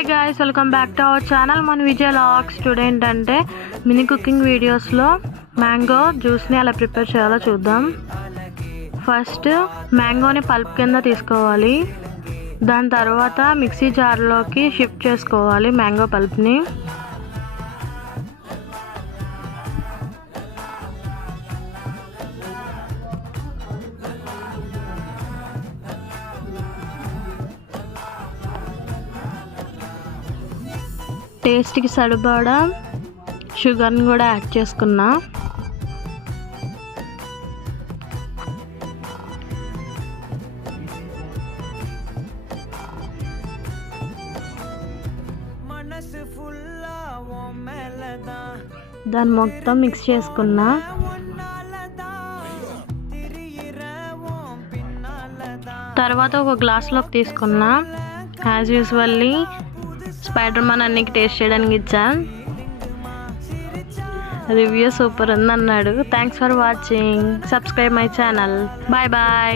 Hi guys, welcome back to our channel మన Vijay logs. Today ఏంటంటే mini cooking వీడియోస్లో mango జ్యూస్ని ఎలా ప్రిపేర్ చేయాలో చూద్దాం. ఫస్ట్ మ్యాంగోని పల్ప్ కింద తీసుకోవాలి. దాని తర్వాత మిక్సీ జార్లోకి షిఫ్ట్ చేసుకోవాలి మ్యాంగో పల్ప్ని. టేస్ట్కి సరిపడా షుగర్ని కూడా యాడ్ చేసుకున్నా. దాన్ని మొత్తం మిక్స్ చేసుకున్నా. తర్వాత ఒక గ్లాస్లోకి తీసుకున్నా. యాజ్ యూజువల్లీ స్పైడర్ మ్యాన్ అన్నికి టేస్ట్ చేయడానికి ఇచ్చాను. రివ్యూ సూపర్ ఉంది అన్నాడు. Thanks for watching. Subscribe my channel. Bye bye.